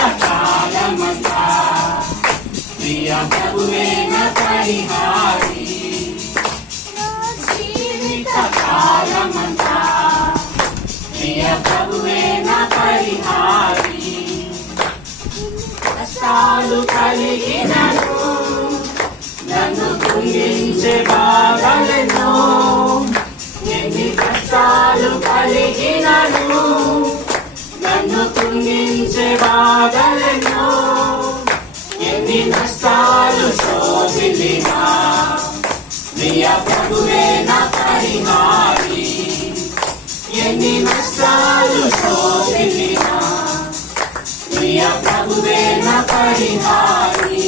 జీవిత ప్రియ ప్రభువేన పరిహారి. జీవిత కాలమంతా బాధలను ఎన్ని నష్టాలు సోదిలినా ప్రియ ప్రభువే నా పరిహారి ఎన్ని నష్టాలు సోదిలినా ప్రియ ప్రభువే నా పరిహారి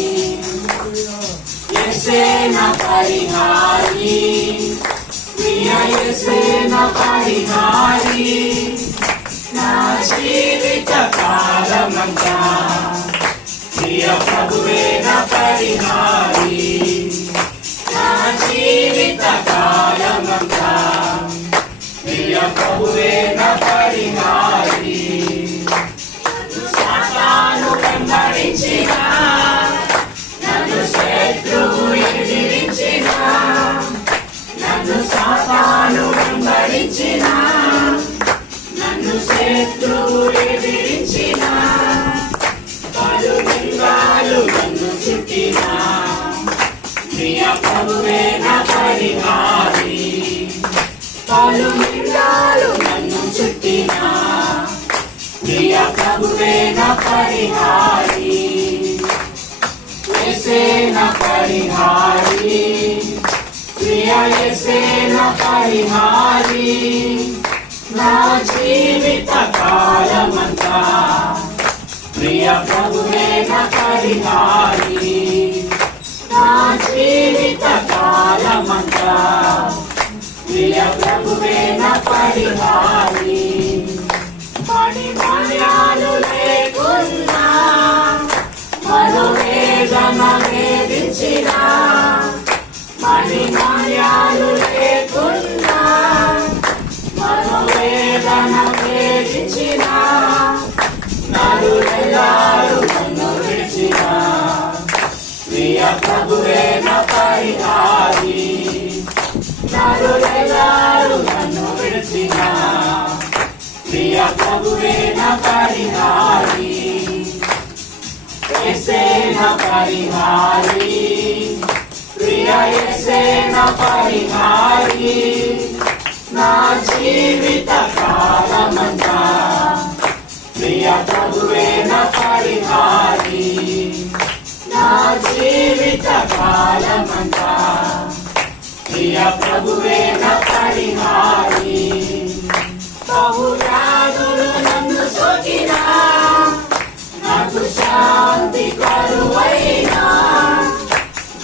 ఎసే నా పరిహారి ప్రియ ఎసే నా పరిహారి నా జీవిత కాలం కాలమంతా ప్రియ ప్రభువే నా పరిహారి. నా జీవిత కాలమంతా. ప్రియ ప్రభువే నా పరిహారి. సాతాను వెంబడించిన. నన్ను శత్రువు ఎదిరించిన నన్ను సాతాను వెంబడించిన. పరిహారి పలు ప్రియ ప్రభువే నా పరిహారి ప్రియ పరిహారి. నా జీవిత కాలమంతా. ప్రియ ప్రభువే నా పరిహారి. నా జీవిత కాలమంతా. ప్రియ ప్రభువే నా పరిహారి. పడి మాన్యాలు నా పరిహారి నరులెల్లారు నన్ను విడిచిన ప్రియ ప్రభువే నా పరిహారి ఎసే నా పరిహారి ప్రియ ఎసే నా పరిహారి నా జీవిత కాలమంతా ప్రియ ప్రభువే నా పరిహారి జీవిత కాలమంతా ప్రియ ప్రభువేన పరిహారి. బహురాజులు నన్ను సోకినా. నాకు శాంతి కరువైనా.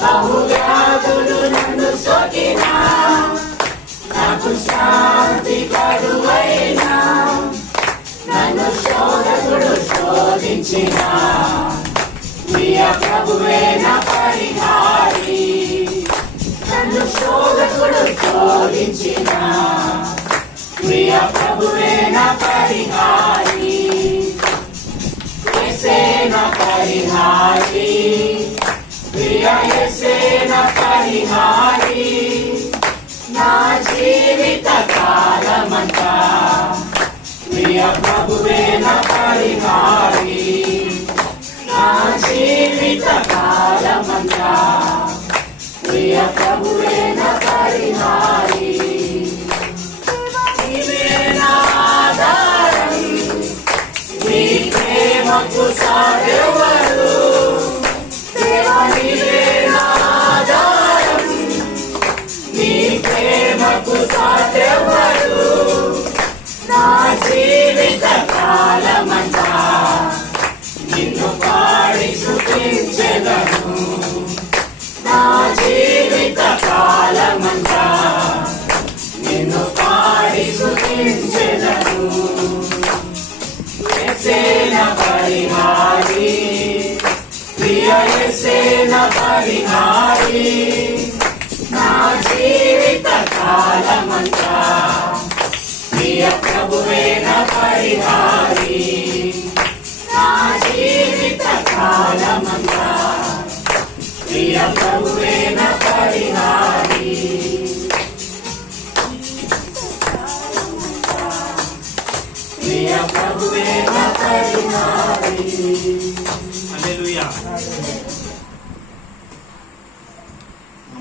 బహురాజులు నన్ను సోకినా. నాకు శాంతి కరువైనా. నన్ను శోధకుడు శోధించినా. ప్రభువే నా పరిహారి నన్ను శోధకుడు శోధించిన ప్రియ ప్రభువే నా పరిహారి ఎసే నా పరిహారి ప్రియ ఎసే నా పరిహారి నా జీవిత కాలమంతా ప్రియ ప్రభువే నా పరిహారి. జీవిత కాలమంతా ప్రియ ప్రభువే పరిహారి. నీవే నా ఆధారం నీ ప్రేమకు సాగెవరు జీవిత కాలమంతా నిన్ను పాడి సుఖించెదను ఎసేన పరిహారి ప్రియ ఎసేన పరిహారి నా ప్రభువేన పరిహారీ. Hallelujah.